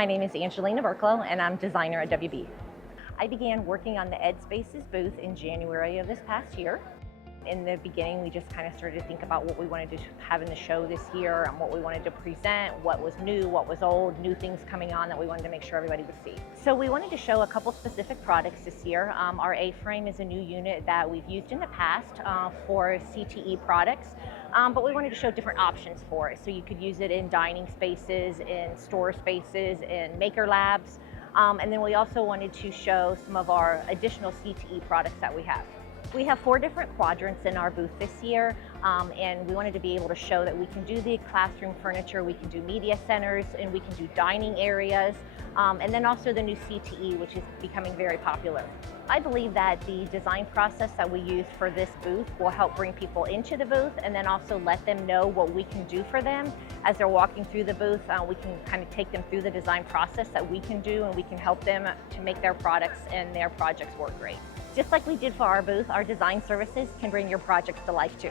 my name is Angelina Burklo and I'm designer at WB. I began working on the EDspaces booth in January of this past year. In the beginning, we just kind of started to think about what we wanted to have in the show this year and what we wanted to present, what was new, what was old, new things coming on that we wanted to make sure everybody would see. So we wanted to show a couple specific products this year. Our A-frame is a new unit that we've used in the past for CTE products, but we wanted to show different options for it. So you could use it in dining spaces, in store spaces, in maker labs, and then we also wanted to show some of our additional CTE products that we have. We have 4 different quadrants in our booth this year, and we wanted to be able to show that we can do the classroom furniture, we can do media centers, and we can do dining areas, and then also the new CTE, which is becoming very popular. I believe that the design process that we use for this booth will help bring people into the booth and then also let them know what we can do for them. As they're walking through the booth, we can kind of take them through the design process that we can do, and we can help them to make their products and their projects work great. Just like we did for our booth, our design services can bring your projects to life too.